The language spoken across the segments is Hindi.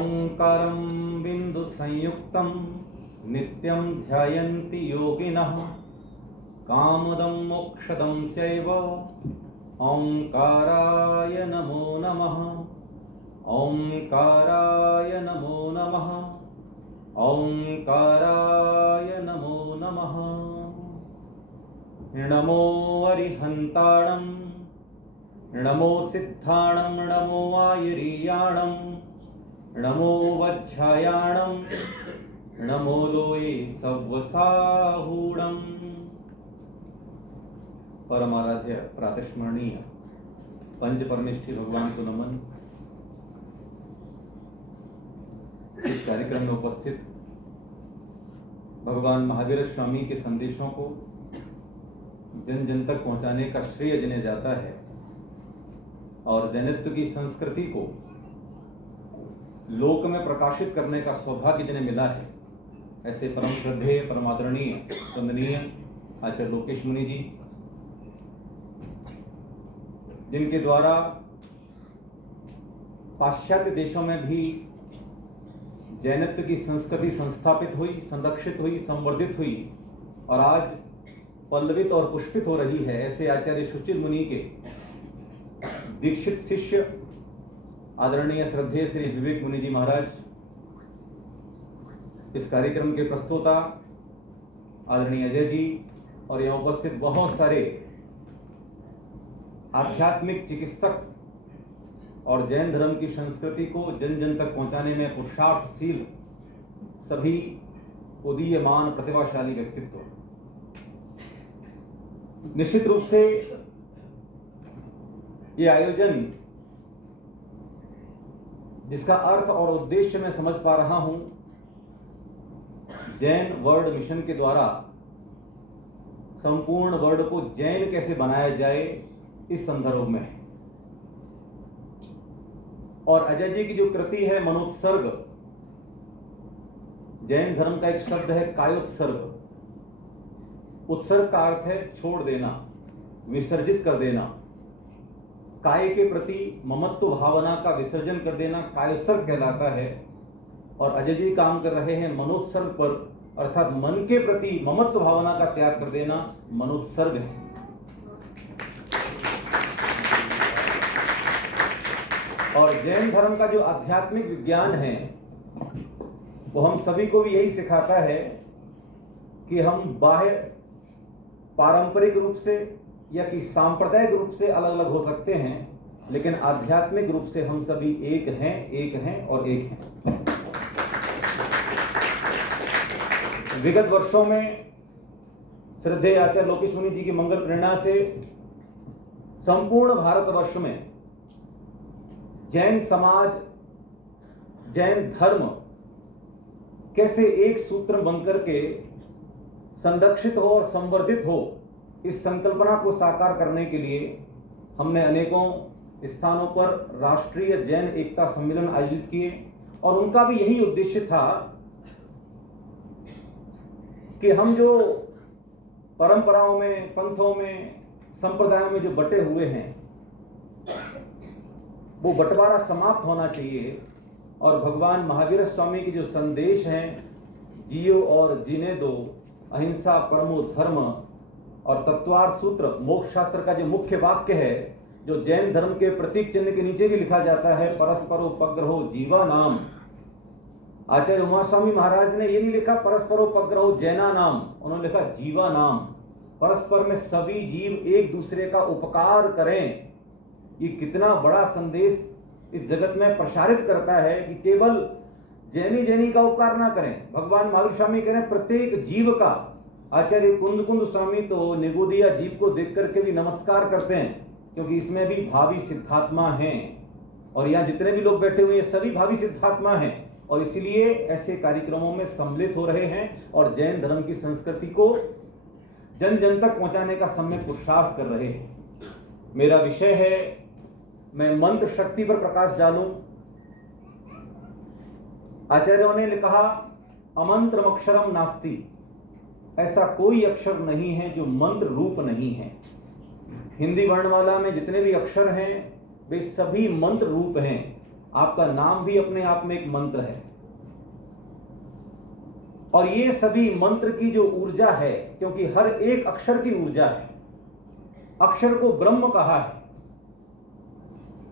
ओंकारं बिंदु संयुक्तं नित्यं ध्यायन्ति योगिनः कामदं मोक्षदं चैव ओंकाराय नमो नमः। ओंकाराय नमो नमः। ओंकाराय नमो नमः। नमो अरिहन्ताणं नमो सिद्धाणं नमो आयरीयाणं नमो वज्रायाणं नमो लोये सव्वसाहूणं। परमाराध्य प्रातस्मरणीय पंच परमेश्वरी भगवान को नमन। इस कार्यक्रम में उपस्थित भगवान महावीर स्वामी के संदेशों को जन जन तक पहुंचाने का श्रेय जिन्हें जाता है और जैनत्व की संस्कृति को लोक में प्रकाशित करने का सौभाग्य जिन्हें मिला है, ऐसे परम श्रद्धेय परमादरणीय वंदनीय आचार्य लोकेश मुनि जी, जिनके द्वारा पाश्चात्य देशों में भी जैनत्व की संस्कृति संस्थापित हुई, संरक्षित हुई, संवर्धित हुई और आज पल्लवित और पुष्पित हो रही है, ऐसे आचार्य सुशील मुनि के दीक्षित शिष्य आदरणीय श्रद्धेय श्री विवेक मुनि जी महाराज, इस कार्यक्रम के प्रस्तोता आदरणीय अजय जी और यहाँ उपस्थित बहुत सारे आध्यात्मिक चिकित्सक और जैन धर्म की संस्कृति को जन जन तक पहुंचाने में पुरुषार्थशील सभी उदीयमान प्रतिभाशाली व्यक्तित्व। निश्चित रूप से ये आयोजन, जिसका अर्थ और उद्देश्य मैं समझ पा रहा हूं, जैन वर्ल्ड मिशन के द्वारा संपूर्ण वर्ल्ड को जैन कैसे बनाया जाए इस संदर्भ में है। और अजय जी की जो कृति है मनोत्सर्ग, जैन धर्म का एक शब्द है कायोत्सर्ग। उत्सर्ग का अर्थ है छोड़ देना, विसर्जित कर देना, काय के प्रति ममत्व भावना का विसर्जन कर देना कायोत्सर्ग कहलाता है। और अजय जी काम कर रहे हैं मनोत्सर्ग पर, अर्थात मन के प्रति ममत्व भावना का त्याग कर देना मनोत्सर्ग है। और जैन धर्म का जो आध्यात्मिक विज्ञान है वो हम सभी को भी यही सिखाता है कि हम बाह्य पारंपरिक रूप से या कि सांप्रदायिक रूप से अलग अलग हो सकते हैं, लेकिन आध्यात्मिक रूप से हम सभी एक हैं और एक हैं। विगत वर्षों में श्रद्धेय आचार्य लोकेश मुनि जी की मंगल प्रेरणा से संपूर्ण भारतवर्ष में जैन समाज, जैन धर्म कैसे एक सूत्र बनकर के संरक्षित हो और संवर्धित हो, इस संकल्पना को साकार करने के लिए हमने अनेकों स्थानों पर राष्ट्रीय जैन एकता सम्मेलन आयोजित किए। और उनका भी यही उद्देश्य था कि हम जो परंपराओं में, पंथों में, संप्रदायों में जो बटे हुए हैं, वो बंटवारा समाप्त होना चाहिए और भगवान महावीर स्वामी के जो संदेश हैं, जियो और जीने दो, अहिंसा परमो धर्म और तत्वार्थ सूत्र, मोक्ष शास्त्र का जो मुख्य वाक्य है, जो जैन धर्म के प्रतीक चिन्ह के नीचे भी लिखा जाता है, परस्परोपग्रहो जीवा नाम। आचार्य उमास्वामी महाराज ने ये नहीं लिखा परस्परोपग्रहो जैना नाम, उन्होंने लिखा जीवा नाम। परस्पर में सभी जीव एक दूसरे का उपकार करें, ये कितना बड़ा संदेश इस जगत में प्रसारित करता है कि केवल जैनी का उपकार ना करें। भगवान महावीर स्वामी कह रहे हैं प्रत्येक जीव का। आचार्य कुंद स्वामी तो निगोदिया जीव को देख करके भी नमस्कार करते हैं, क्योंकि इसमें भी भावी सिद्धात्मा हैं और यहाँ जितने भी लोग बैठे हुए हैं सभी भावी सिद्धात्मा हैं और इसलिए ऐसे कार्यक्रमों में सम्मिलित हो रहे हैं और जैन धर्म की संस्कृति को जन जन तक पहुंचाने का सम्यक पुरुषार्थ कर रहे हैं। मेरा विषय है, मैं मंत्र शक्ति पर प्रकाश डालूं। आचार्यों ने कहा अमंत्रम अक्षरम नास्ति, ऐसा कोई अक्षर नहीं है जो मंत्र रूप नहीं है। हिंदी वर्णमाला में जितने भी अक्षर हैं वे सभी मंत्र रूप हैं। आपका नाम भी अपने आप में एक मंत्र है। और ये सभी मंत्र की जो ऊर्जा है, क्योंकि हर एक अक्षर की ऊर्जा है, अक्षर को ब्रह्म कहा है।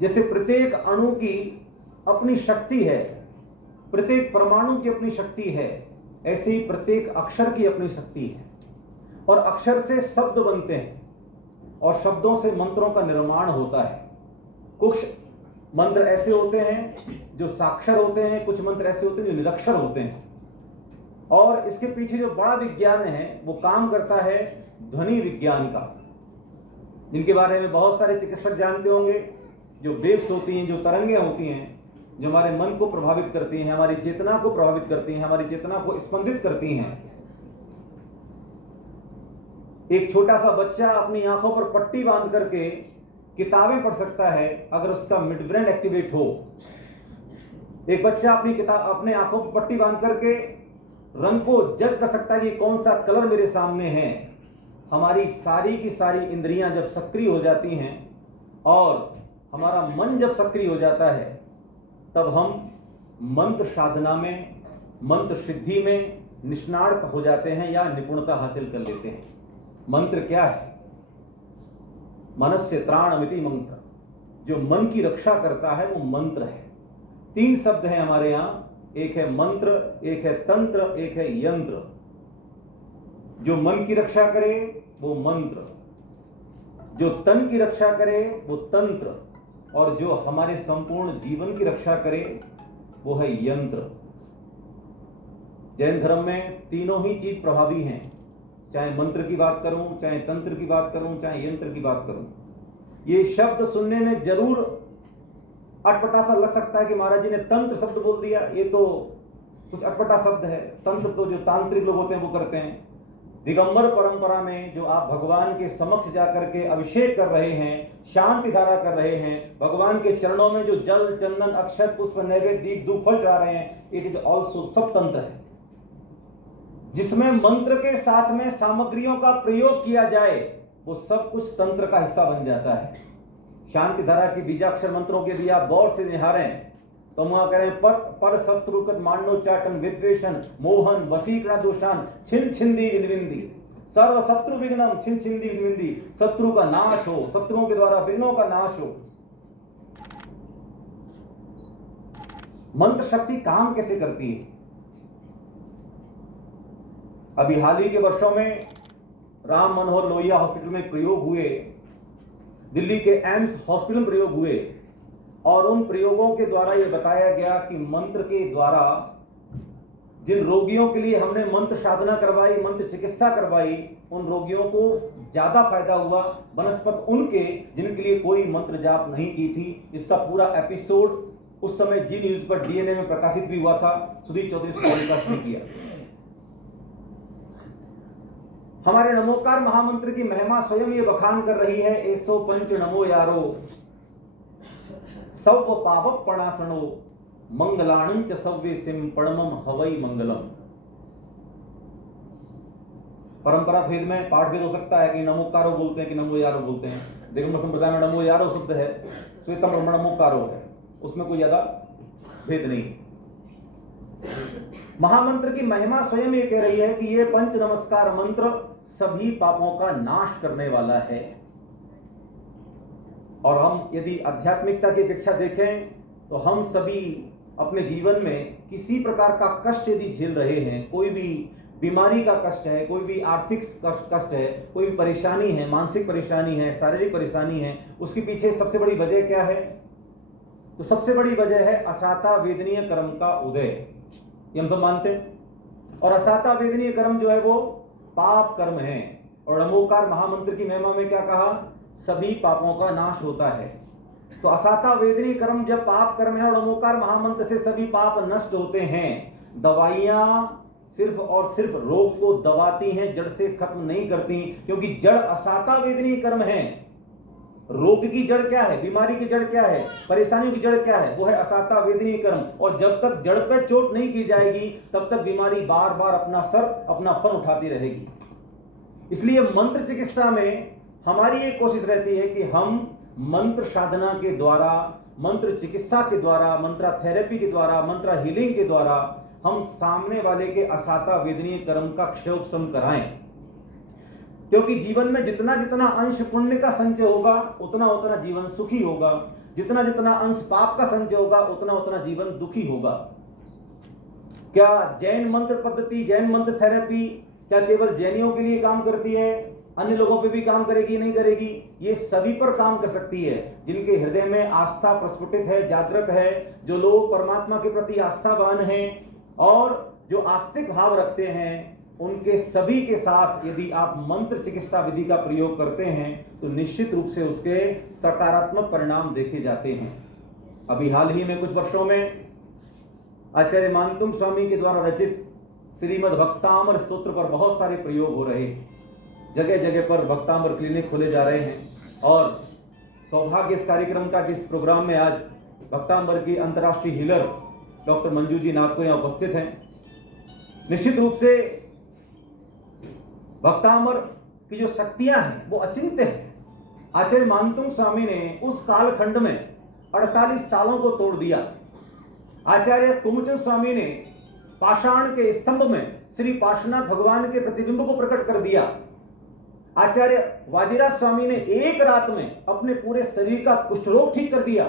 जैसे प्रत्येक अणु की अपनी शक्ति है, प्रत्येक परमाणु की अपनी शक्ति है, ऐसे ही प्रत्येक अक्षर की अपनी शक्ति है। और अक्षर से शब्द बनते हैं और शब्दों से मंत्रों का निर्माण होता है। कुछ मंत्र ऐसे होते हैं जो साक्षर होते हैं, कुछ मंत्र ऐसे होते हैं जो निरक्षर होते हैं। और इसके पीछे जो बड़ा विज्ञान है वो काम करता है ध्वनि विज्ञान का, जिनके बारे में बहुत सारे चिकित्सक जानते होंगे। जो वेव्स होती हैं, जो तरंगें होती हैं, जो हमारे मन को प्रभावित करती हैं, हमारी चेतना को प्रभावित करती हैं, हमारी चेतना को स्पंदित करती हैं। एक छोटा सा बच्चा अपनी आंखों पर पट्टी बांध करके किताबें पढ़ सकता है अगर उसका मिड ब्रेन एक्टिवेट हो। एक बच्चा अपने आंखों पर पट्टी बांध करके रंग को जज कर सकता है कि कौन सा कलर मेरे सामने है। हमारी सारी की सारी इंद्रियां जब सक्रिय हो जाती हैं और हमारा मन जब सक्रिय हो जाता है, तब हम मंत्र साधना में, मंत्र सिद्धि में निष्णात हो जाते हैं या निपुणता हासिल कर लेते हैं। मंत्र क्या है? मनस्य त्राणमिति मंत्र, जो मन की रक्षा करता है वो मंत्र है। 3 शब्द हैं हमारे यहां, एक है मंत्र, एक है तंत्र, एक है यंत्र। जो मन की रक्षा करे वो मंत्र, जो तन की रक्षा करे वो तंत्र, और जो हमारे संपूर्ण जीवन की रक्षा करे वो है यंत्र। जैन धर्म में तीनों ही चीज प्रभावी हैं, चाहे मंत्र की बात करूं, चाहे तंत्र की बात करूं, चाहे यंत्र की बात करूं। ये शब्द सुनने में जरूर अटपटा सा लग सकता है कि महाराज जी ने तंत्र शब्द बोल दिया, ये तो कुछ अटपटा शब्द है। तंत्र तो जो तांत्रिक लोग होते हैं वो करते हैं। दिगंबर परंपरा में जो आप भगवान के समक्ष जाकर के अभिषेक कर रहे हैं, शांति धारा कर रहे हैं, भगवान के चरणों में जो जल, चंदन, अक्षत, पुष्प, नैवेद्य, दीप, धूप, फल चढ़ा रहे हैं, इट इज ऑल्सो सब तंत्र है। जिसमें मंत्र के साथ में सामग्रियों का प्रयोग किया जाए वो सब कुछ तंत्र का हिस्सा बन जाता है। शांति धारा की बीजाक्षर मंत्रों के यदि आप गौर से निहारें तो हम वहां कह रहे हैं पत पर शत्रुकत मांडोच्चाटन विद्वेषण मोहन वशीकरण दोषान छिन छिंदी विनविंदी सर्व शत्रु विघ्नम छिन छिंदी विनविंदी, शत्रु का नाश हो, शत्रुओं के द्वारा विघ्नों का नाश हो। मंत्र शक्ति काम कैसे करती है? अभी हाल ही के वर्षों में राम मनोहर लोहिया हॉस्पिटल में प्रयोग हुए, दिल्ली के एम्स हॉस्पिटल में प्रयोग हुए, और उन प्रयोगों के द्वारा यह बताया गया कि मंत्र के द्वारा जिन रोगियों के लिए हमने मंत्र साधना करवाई, मंत्र चिकित्सा करवाई, उन रोगियों को ज्यादा फायदा हुआ बनस्पत उनके जिनके लिए कोई मंत्र जाप नहीं की थी। इसका पूरा एपिसोड उस समय जी न्यूज पर डीएनए में प्रकाशित भी हुआ था। सुधीर चौधरी ने टेलीकास्ट भी किया। हमारे नमोकार महामंत्र की महिमा स्वयं ये बखान कर रही है। 105 नमो यारो सव पावक पणासनो मंगलाणं च सव्य सिम पणमम हवई मंगलम। परंपरा भेद में पाठ भेद हो सकता है कि नमोकारो बोलते हैं कि नमो यारो बोलते हैं। दिगंबर संप्रदाय में नमो यारो शब्द है, श्वेतम नमोकारो है, उसमें कोई ज्यादा भेद नहीं। महामंत्र की महिमा स्वयं ये कह रही है कि ये पंच नमस्कार मंत्र सभी पापों का नाश करने वाला है। और हम यदि आध्यात्मिकता की अपेक्षा देखें तो हम सभी अपने जीवन में किसी प्रकार का कष्ट यदि झेल रहे हैं, कोई भी बीमारी का कष्ट है, कोई भी आर्थिक कष्ट है, कोई भी परेशानी है, मानसिक परेशानी है, शारीरिक परेशानी है, उसके पीछे सबसे बड़ी वजह क्या है? तो सबसे बड़ी वजह है असाता वेदनीय कर्म का उदय। ये हम सब मानते हैं। और असाता वेदनीय कर्म जो है वो पाप कर्म है। और नमोकार महामंत्र की महिमा में क्या कहा? सभी पापों का नाश होता है। तो असाता वेदनीय कर्म जब पाप कर्म है और नमोकार महामंत्र से सभी पाप नष्ट होते हैं। दवाइयां सिर्फ और सिर्फ रोग को दबाती हैं, जड़ से खत्म नहीं करती, क्योंकि जड़ असाता वेदनीय कर्म है। रोग की जड़ क्या है? बीमारी की जड़ क्या है? परेशानियों की जड़ क्या है? वो है असाता वेदनीय कर्म। और जब तक जड़ पे चोट नहीं की जाएगी तब तक बीमारी बार बार अपना सर, अपना फन उठाती रहेगी। इसलिए मंत्र चिकित्सा में हमारी एक कोशिश रहती है कि हम मंत्र साधना के द्वारा, मंत्र चिकित्सा के द्वारा, मंत्र थेरेपी के द्वारा, मंत्र हीलिंग के द्वारा हम सामने वाले के असाता वेदनीय कर्म का क्षयोपशम कराएं। क्योंकि जीवन में जितना जितना अंश पुण्य का संचय होगा उतना उतना जीवन सुखी होगा, जितना जितना अंश पाप का संचय होगा उतना उतना जीवन दुखी होगा। क्या जैन मंत्र पद्धति, जैन मंत्र थेरेपी क्या केवल जैनियों के लिए काम करती है? अन्य लोगों पे भी काम करेगी? नहीं करेगी। ये सभी पर काम कर सकती है। जिनके हृदय में आस्था प्रस्फुटित है, जागृत है, जो लोग परमात्मा के प्रति आस्थावान हैं और जो आस्तिक भाव रखते हैं, उनके सभी के साथ यदि आप मंत्र चिकित्सा विधि का प्रयोग करते हैं तो निश्चित रूप से उसके सकारात्मक परिणाम देखे जाते हैं। अभी हाल ही में कुछ वर्षों में आचार्य मानतुंग स्वामी के द्वारा रचित श्रीमद् भक्तामर स्तोत्र पर बहुत सारे प्रयोग हो रहे हैं। जगह जगह पर भक्तामर क्लिनिक खोले जा रहे हैं और सौभाग्य इस कार्यक्रम का, जिस प्रोग्राम में आज भक्तामर की अंतर्राष्ट्रीय हीलर डॉक्टर मंजू जी नाथ को यहाँ उपस्थित हैं। निश्चित रूप से भक्तामर की जो शक्तियां हैं वो अचिंत्य है। आचार्य मानतुंग स्वामी ने उस कालखंड में 48 तालों को तोड़ दिया। आचार्य तुंगचंद स्वामी ने पाषाण के स्तंभ में श्री पार्श्वनाथ भगवान के प्रतिबिंब को प्रकट कर दिया। आचार्य वादिराज स्वामी ने एक रात में अपने पूरे शरीर का कुष्ठ रोग ठीक कर दिया।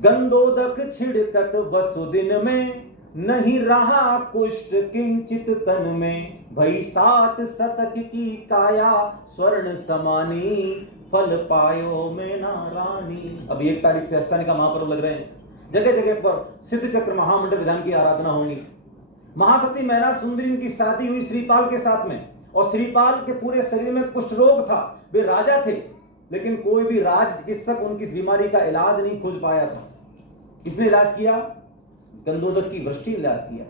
गंधोदक छिड़कत वसुदिन में, नहीं रहा कुष्ठ किंचित तन में, भई 7 शतक की काया स्वर्ण समानी, फल पायो में नारानी। अभी 1 तारीख से अष्टानिका महापर्व लग रहे हैं। जगह जगह पर सिद्ध चक्र महामंडल विधान की आराधना होगी। महासती मैना सुंदरी की शादी हुई श्रीपाल के साथ में, और श्रीपाल के पूरे शरीर में कुष्ठ रोग था। वे राजा थे, लेकिन कोई भी राज चिकित्सक उनकी इस बीमारी का इलाज नहीं खोज पाया था। किसने इलाज किया? गंधोदक की वृष्टि इलाज किया।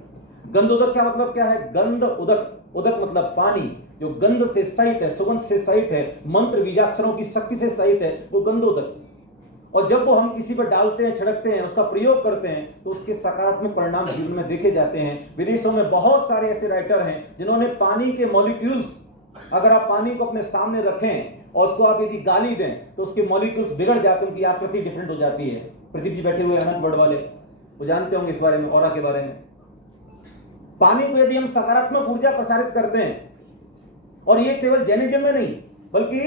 गंधोदक क्या मतलब क्या है? गंध उदक, उदक मतलब पानी, जो गंध से सहित है, सुगंध से सहित है, मंत्र बीजाक्षरों की शक्ति से सहित है, वो गंधोदक। और जब वो हम किसी पर डालते हैं, छिड़कते हैं, उसका प्रयोग करते हैं तो उसके सकारात्मक परिणाम जीवन में देखे जाते हैं। विदेशों में बहुत सारे ऐसे राइटर हैं जिन्होंने पानी के मॉलिक्यूल्स, अगर आप पानी को अपने सामने रखें और उसको आप यदि गाली दें तो उसके मॉलिक्यूल्स बिगड़ जाते हैं, उनकी आकृति डिफरेंट हो जाती है। प्रदीप जी बैठे हुए अनंत वर्ड वाले, वो जानते होंगे इस बारे में, ऑरा के बारे में। पानी को यदि हम सकारात्मक ऊर्जा प्रसारित करते हैं, और ये केवल जैनिज्म में नहीं बल्कि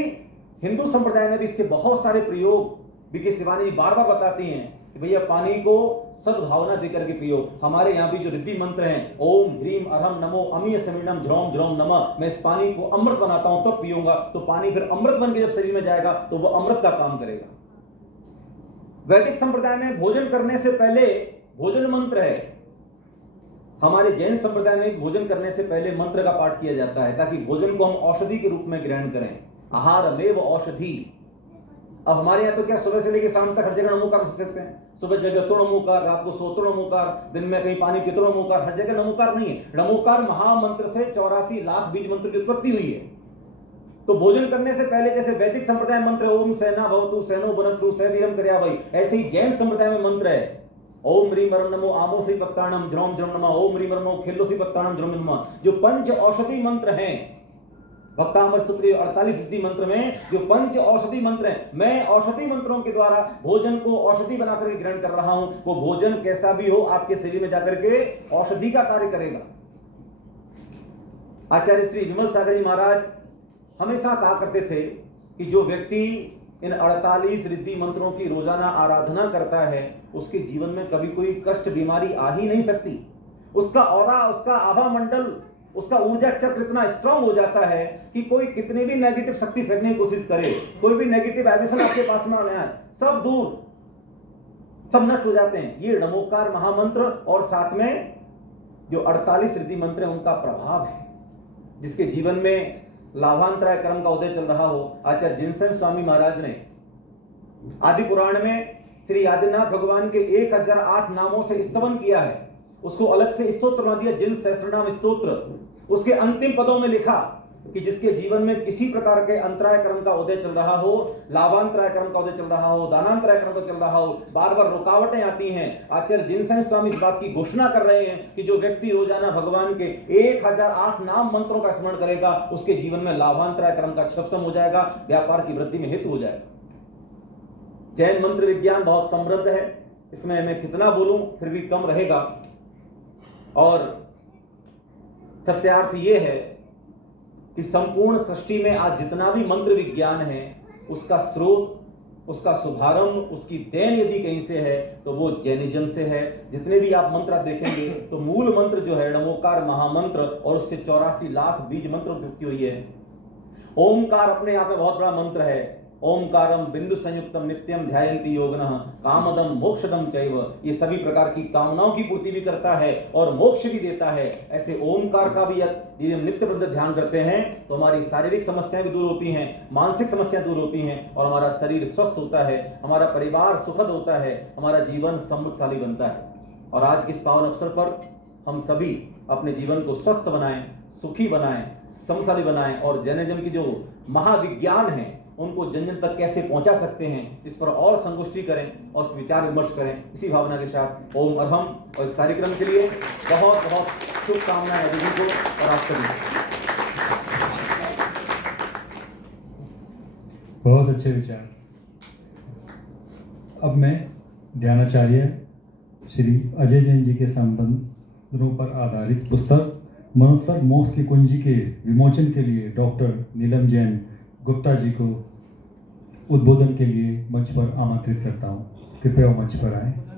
हिंदू संप्रदाय में भी इसके बहुत सारे प्रयोग बीके शिवानी जी बार बार बताती हैं कि भैया पानी को सद्भावना देकर के पियो। हमारे यहाँ भी जो रिद्धि मंत्र हैं, ओम ह्रीम अरहम नमो अमीय समीरणम झ्रौम झ्रौम नमः, मैं इस पानी को अमृत बनाता हूं तब पीऊंगा, तो पानी फिर अमृत बन के जब शरीर में जाएगा तो वो अमृत का काम करेगा। वैदिक संप्रदाय में भोजन करने से पहले भोजन मंत्र है। हमारे जैन संप्रदाय में भोजन करने से पहले मंत्र का पाठ किया जाता है ताकि भोजन को हम औषधि के रूप में ग्रहण करें। आहारमेव औषधि। अब हमारे यहाँ तो क्या सुबह से लेकर शाम तक हर जगह नमोकार सकते हैं। सुबह जगह तो नमोकार, रात को सो तो नमोकार, दिन में कहीं पानी पी तो नमोकार, हर जगह नमोकार नहीं है। नमोकार महामंत्र से 84 लाख बीज मंत्र की उत्पत्ति हुई है। तो भोजन करने से पहले जैसे वैदिक संप्रदाय मंत्र ओम सेना भवतु सेनो बनतु सैवीरम कर्या वही, ऐसे ही जैन संप्रदाय में मंत्र है ओम ह्रीम अरम नमो आमोसी पत्ताणम झ्रौम झ्रौम नमः, ओम ह्रीम अरम नमो खेलोसी पत्ताणम झ्रौम नमः। जो पंच औषधि मंत्र हैं भक्तामर स्तोत्र 48 सिद्धि मंत्र में, जो पंच औषधि मंत्र हैं, मैं औषधि मंत्रों के द्वारा भोजन को औषधि बनाकर के ग्रहण कर रहा हूं। वो भोजन कैसा भी हो आपके शरीर में जाकर के औषधि का कार्य करेगा। आचार्य श्री विमल सागर जी महाराज हमेशा कहा करते थे कि जो व्यक्ति इन 48 रिद्धि मंत्रों की रोजाना आराधना करता है उसके जीवन में कभी कोई कष्ट बीमारी आ ही नहीं सकती। उसका ऑरा, उसका आभा मंडल, उसका ऊर्जा चक्र इतना स्ट्रांग हो जाता है कि कोई कितनी भी नेगेटिव शक्ति फेंकने की कोशिश करे, कोई भी नेगेटिव वाइब्रेशन आपके पास में आए, सब दूर, सब नष्ट हो जाते हैं। ये नमोकार महामंत्र और साथ में जो 48 रिद्धि मंत्र हैं उनका प्रभाव है। जिसके जीवन में लाभांतराय कर्म का उदय चल रहा हो, आचार्य जिनसन स्वामी महाराज ने आदि पुराण में श्री आदिनाथ भगवान के 1008 नामों से स्तवन किया है। उसको अलग से स्तोत्र बना दिया, जिन सहस्त्रनाम स्तोत्र। उसके अंतिम पदों में लिखा कि जिसके जीवन में किसी प्रकार के अंतराय कर्म का उदय चल रहा हो, लाभांतराय कर्म का उदय चल रहा हो, दानांतराय कर्म का चल रहा हो, बार बार रुकावटें आती हैं। आचार्य जिनसेन स्वामी इस बात की घोषणा कर रहे हैं कि जो व्यक्ति रोजाना भगवान के 1008 नाम मंत्रों का स्मरण करेगा, उसके जीवन में लाभांतराय कर्म का क्षपसम हो जाएगा, व्यापार की वृद्धि में हेतु हो जाएगा। जैन मंत्र विज्ञान बहुत समृद्ध है, इसमें मैं कितना बोलूं फिर भी कम रहेगा। और सत्यार्थ यह है कि संपूर्ण सृष्टि में आज जितना भी मंत्र विज्ञान है, उसका स्रोत, उसका शुभारंभ, उसकी देन यदि कहीं से है तो वो जैनिज्म से है। जितने भी आप मंत्र देखेंगे तो मूल मंत्र जो है नमोकार महामंत्र और उससे 84 लाख बीज मंत्र उत्पत्ति हुई है। ओमकार अपने आप में बहुत बड़ा मंत्र है। ओमकारम बिंदु संयुक्तम नित्यम ध्यायन्ति योगिनः कामदम मोक्षदम चैव। ये सभी प्रकार की कामनाओं की पूर्ति भी करता है और मोक्ष भी देता है। ऐसे ओमकार का भी यदि हम नित्य प्रति ध्यान करते हैं तो हमारी शारीरिक समस्याएं भी दूर होती हैं, मानसिक समस्याएं दूर होती हैं और हमारा शरीर स्वस्थ होता है, हमारा परिवार सुखद होता है, हमारा जीवन समृद्धशाली बनता है। और आज के इस पावन अवसर पर हम सभी अपने जीवन को स्वस्थ बनाएं, सुखी बनाएं, समृद्धशाली बनाएं और जैनिज्म की जो महाविज्ञान है उनको जन जन तक कैसे पहुंचा सकते हैं, इस पर और संगोष्ठी करें और विचार विमर्श करें। इसी भावना के साथ ओम अरहम। और इस कार्यक्रम के लिए बहुत बहुत शुभकामनाएं अतिथि को और आप सभी। बहुत अच्छे विचार। अब मैं ध्यानाचार्य श्री अजय जैन जी के संबंधों पर आधारित पुस्तक मनुष्य मोक्ष की कुंजी के विमोचन के लिए डॉक्टर नीलम जैन गुप्ता जी को उद्बोधन के लिए मंच पर आमंत्रित करता हूँ। कृपया मंच पर आएं।